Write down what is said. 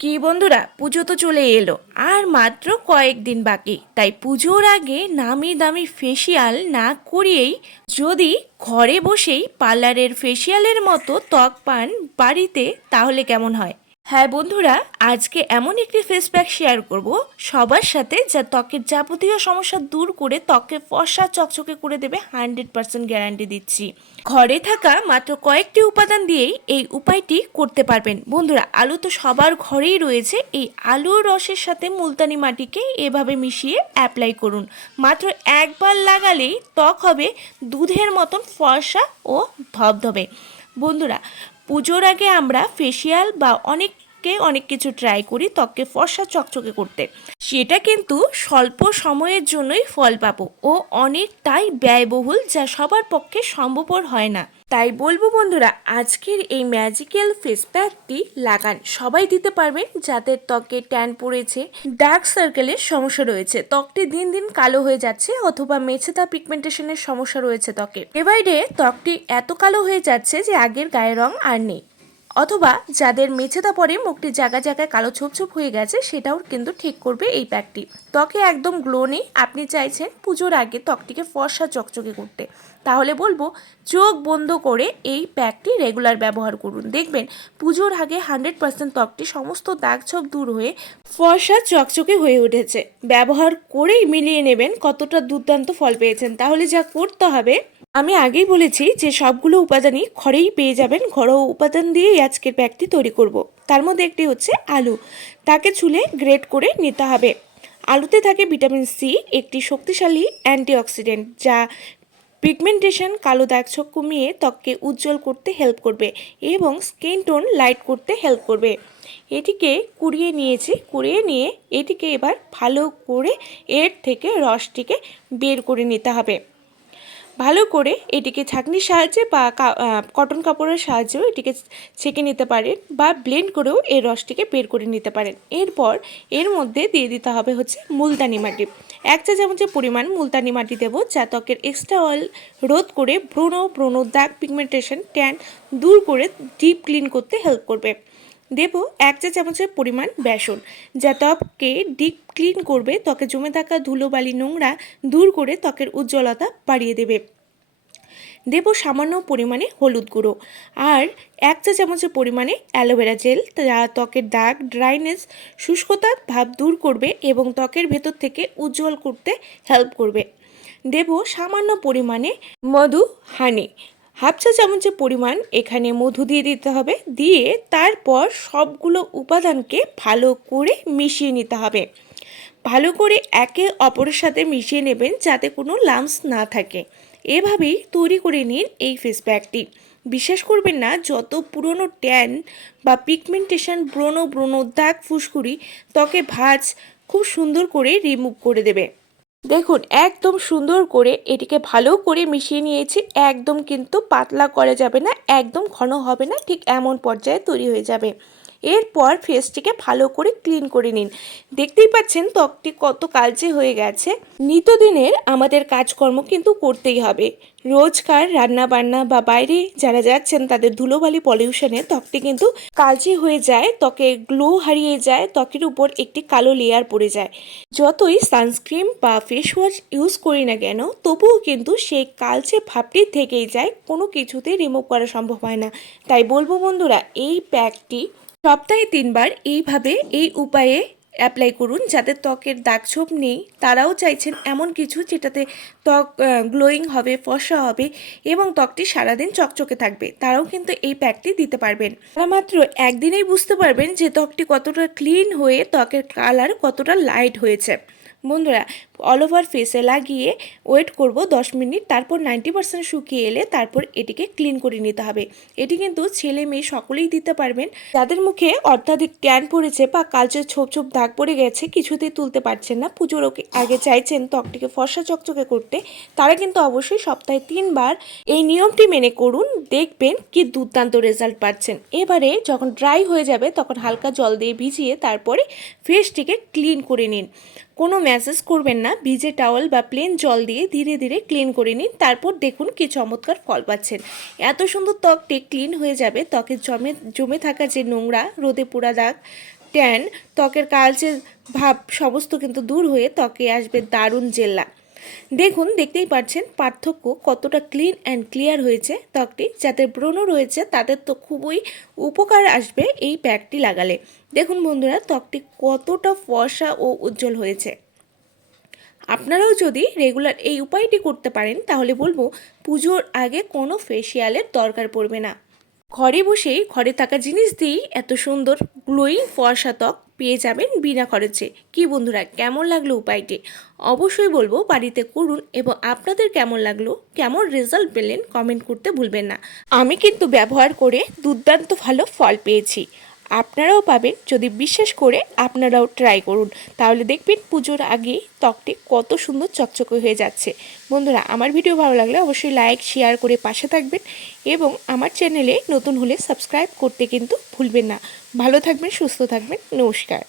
কি বন্ধুরা, পুজো তো চলে এলো, আর মাত্র কয়েকদিন বাকি। তাই পুজোর আগে নামি দামি ফেসিয়াল না করিয়েই যদি ঘরে বসেই পার্লারের ফেসিয়ালের মতো ত্বক পান বাড়িতে, তাহলে কেমন হয়? হ্যাঁ বন্ধুরা, আজকে এমন একটি ফেস প্যাক শেয়ার করব সবার সাথে যা ত্বকের যাবতীয় সমস্যা দূর করে ত্বকে ফর্সা চকচকে করে দেবে হান্ড্রেড পার্সেন্ট গ্যারান্টি দিচ্ছি। ঘরে থাকা মাত্র কয়েকটি উপাদান দিয়েই এই উপায়টি করতে পারবেন। বন্ধুরা, আলু তো সবার ঘরেই রয়েছে, এই আলুর রসের সাথে মুলতানি মাটিকে এভাবে মিশিয়ে অ্যাপ্লাই করুন। মাত্র একবার লাগালেই ত্বক হবে দুধের মতন ফর্সা ও ধবধবে। বন্ধুরা পুজোর আগে আমরা ফেসিয়াল বা অনেককে অনেক কিছু ট্রাই করি ত্বককে ফর্সা চকচকে করতে। সেটা কিন্তু স্বল্প সময়ের জন্যই ফল পাবো। ও অনেকটাই ব্যয়বহুল যা সবার পক্ষে সম্ভবপর হয় না। তাই বলব বন্ধুরা, আজকের এই ম্যাজিক্যাল ফেস প্যাকটি লাগান। সবাই দিতে পারবেন যাদের ত্বকে ট্যান পড়েছে ডার্ক সার্কেলের সমস্যা রয়েছে। ত্বকটি দিন দিন কালো হয়ে যাচ্ছে অথবা মেছেদা পিগমেন্টেশনের সমস্যা রয়েছে ত্বকে এবারে ত্বকটি এত কালো হয়ে যাচ্ছে যে আগের গায়ের রং আর নেই। অথবা যাদের মেছেদা পরে মুখটি জায়গা জায়গায় কালো ছোপ ছোপ হয়ে গেছে, সেটাও কিন্তু ঠিক করবে এই প্যাকটি ত্বকে একদম গ্লো নেই। আপনি চাইছেন পুজোর আগে ত্বকটিকে ফর্সা চকচকে করতে। তাহলে বলব, চোখ বন্ধ করে এই প্যাকটি রেগুলার ব্যবহার করুন। দেখবেন পুজোর আগে হান্ড্রেড পার্সেন্ট ত্বকটি সমস্ত দাগ ছোপ দূর হয়ে ফর্সা চকচকে হয়ে উঠেছে। ব্যবহার করেই মিলিয়ে নেবেন কতটা দুর্দান্ত ফল পেয়েছেন। তাহলে যা করতে হবে আমি আগেই বলেছি যে সবগুলো উপাদানই ঘরেই পেয়ে যাবেন। ঘরোয়া উপাদান দিয়েই আজকের প্যাকটি তৈরি করব। তার মধ্যে একটি হচ্ছে আলু। তাকে চুলে গ্রেট করে নিতে হবে। আলুতে থাকে ভিটামিন সি, একটি শক্তিশালী অ্যান্টিঅক্সিডেন্ট যা পিগমেন্টেশন কালো দাগ ছোপ কমিয়ে ত্বককে উজ্জ্বল করতে হেল্প করবে এবং স্কিন টোন লাইট করতে হেল্প করবে। এটিকে কুড়িয়ে নিয়েছি। কুড়িয়ে নিয়ে এটিকে এবার ভালো করে এর থেকে রসটিকে বের করে নিতে হবে। ভালো করে এটিকে ছাঁকনির সাহায্যে বা কটন কাপড়ের সাহায্যেও এটিকে ছেঁকে নিতে পারেন বা ব্লেন্ড করেও এর রসটিকে বের করে নিতে পারেন। এরপর এর মধ্যে দিয়ে দিতে হবে হচ্ছে মুলতানি মাটি। এক চা চামচের পরিমাণ মুলতানি মাটি দেবো যা ত্বকের এক্সট্রা অয়েল রোধ করে ব্রণ ব্রণ দাগ পিগমেন্টেশন ট্যান দূর করে ডিপ ক্লিন করতে হেল্প করবে। দেব এক চা চামচের পরিমাণ বেসন, যা ত্বককে ডিপ ক্লিন করবে, ত্বকে জমে থাকা ধুলোবালি নোংরা দূর করে ত্বকের উজ্জ্বলতা বাড়িয়ে দেবে। দেব সামান্য পরিমাণে হলুদ গুঁড়ো আর এক চা চামচের পরিমাণে অ্যালোভেরা জেল, যা ত্বকের দাগ, ড্রাইনেস শুষ্কতার ভাব দূর করবে এবং ত্বকের ভেতর থেকে উজ্জ্বল করতে হেল্প করবে। দেব সামান্য পরিমাণে মধু, হানি হাফ চা চামচের পরিমাণ এখানে মধু দিয়ে দিতে হবে, দিয়ে তারপর সবগুলো উপাদানকে ভালো করে মিশিয়ে নিতে হবে। ভালো করে একে অপরের সাথে মিশিয়ে নেবেন যাতে কোনো লামস না থাকে। এভাবেই তৈরি করে নিন এই ফেস প্যাকটি। বিশ্বাস করবেন না, যত পুরনো ট্যান বা পিগমেন্টেশন ব্রণ ব্রণ দাগ ফুসকুড়ি ত্বকে ভাজ খুব সুন্দর করে রিমুভ করে দেবে। দেখুন, একদম সুন্দর করে এটিকে ভালো করে মিশিয়ে নিয়েছি, একদম কিন্তু পাতলা করা যাবে না, একদম ঘন হবে না, ঠিক এমন পর্যায়ে তৈরি হয়ে যাবে। এরপর ফেসটিকে ভালো করে ক্লিন করে নিন। দেখতেই পাচ্ছেন ত্বকটি কত কালচে হয়ে গেছে। নিত্যদিনের আমাদের কাজকর্ম কিন্তু করতেই হবে। রোজকার রান্না বান্না বা বাইরে যারা যাচ্ছেন তাদের ধুলোবালি পলিউশনে ত্বকটি কিন্তু কালচে হয়ে যায়, ত্বকে গ্লো হারিয়ে যায়, ত্বকের উপর একটি কালো লেয়ার পড়ে যায়। যতই সানস্ক্রিন বা ফেস ওয়াশ ইউজ করি না কেন, তবুও কিন্তু সেই কালচে ভাবটি থেকেই যায়, কোনো কিছুতে রিমুভ করা সম্ভব হয় না। তাই বলব বন্ধুরা, এই প্যাকটি সপ্তাহে তিনবার এইভাবে এই উপায়ে অ্যাপ্লাই করুন। যাদের ত্বকের দাগছোপ নেই, তারাও চাইছেন এমন কিছু যেটাতে ত্বক গ্লোয়িং হবে ফসা হবে এবং ত্বকটি সারাদিন চকচকে থাকবে। তারাও কিন্তু এই প্যাকটি দিতে পারবেন। তারা মাত্র একদিনেই বুঝতে পারবেন যে ত্বকটি কতটা ক্লিন হয়ে ত্বকের কালার কতটা লাইট হয়েছে। বন্ধুরা অল ওভার ফেসে লাগিয়ে ওয়েট করব দশ মিনিট, তারপর নাইনটি পার্সেন্ট শুকিয়ে এলে তারপর এটিকে ক্লিন করে নিতে হবে। এটি কিন্তু ছেলে মেয়ে সকলেই দিতে পারবেন। যাদের মুখে অত্যাধিক ট্যান পড়েছে বা কালচে ছোপ ছোপ দাগ পড়ে গেছে, কিছুতেই তুলতে পারছেন না। পুজোর আগে চাইছেন ত্বকটিকে ফর্সা চকচকে করতে। তারা কিন্তু অবশ্যই সপ্তাহে তিনবার এই নিয়মটি মেনে করুন, দেখবেন কি দুর্দান্ত রেজাল্ট পাচ্ছেন। এবারে যখন ড্রাই হয়ে যাবে, তখন হালকা জল দিয়ে ভিজিয়ে তারপরে ফেসটিকে ক্লিন করে নিন। কোনো ম্যাসেজ করবেন না। ভিজে টাওয়াল বা প্লেন জল দিয়ে ধীরে ধীরে ক্লিন করে নিন। তারপর দেখুন কি চমৎকার ফল পাচ্ছেন। এত সুন্দর ত্বকটি ক্লিন হয়ে যাবে। ত্বকে জমে জমে থাকা যে নোংরা, রোদে পোড়া দাগ, ট্যান, ত্বকের কালচে ভাব সমস্ত কিন্তু দূর হয়ে ত্বকে আসবে দারুণ জেল্লা। দেখুন, দেখতেই পাচ্ছেন পার্থক্য কতটা ক্লিন অ্যান্ড ক্লিয়ার হয়েছে ত্বকটি। যাদের ব্রণ রয়েছে তাদের তো খুবই উপকার আসবে এই প্যাকটি লাগালে। দেখুন বন্ধুরা, ত্বকটি কতটা ফর্সা ও উজ্জ্বল হয়েছে। আপনারাও যদি রেগুলার এই উপায়টি করতে পারেন, তাহলে বলব পুজোর আগে কোনো ফেসিয়ালের দরকার পড়বে না। ঘরে বসেই ঘরে থাকা জিনিস দিয়েই এত সুন্দর গ্লোয়িং ফর্সা ত্বক পেয়ে যাবেন বিনা খরচে। কি বন্ধুরা, কেমন লাগল উপায়টি? অবশ্যই বলব বাড়িতে করুন এবং আপনাদের কেমন লাগল, কেমন রেজাল্ট পেলেন কমেন্ট করতে ভুলবেন না। আমি কিন্তু ব্যবহার করে দুর্দান্ত ভালো ফল পেয়েছি। আপনারাও পাবেন। যদি বিশ্বাস করে আপনারাও ট্রাই করুন। তাহলে দেখবেন পুজোর আগে ত্বকটি কত সুন্দর চকচকে হয়ে যাচ্ছে। বন্ধুরা, আমার ভিডিও ভালো লাগলে অবশ্যই লাইক শেয়ার করে পাশে থাকবেন এবং আমার চ্যানেলে নতুন হলে সাবস্ক্রাইব করতে কিন্তু ভুলবেন না। ভালো থাকবেন, সুস্থ থাকবেন, নমস্কার।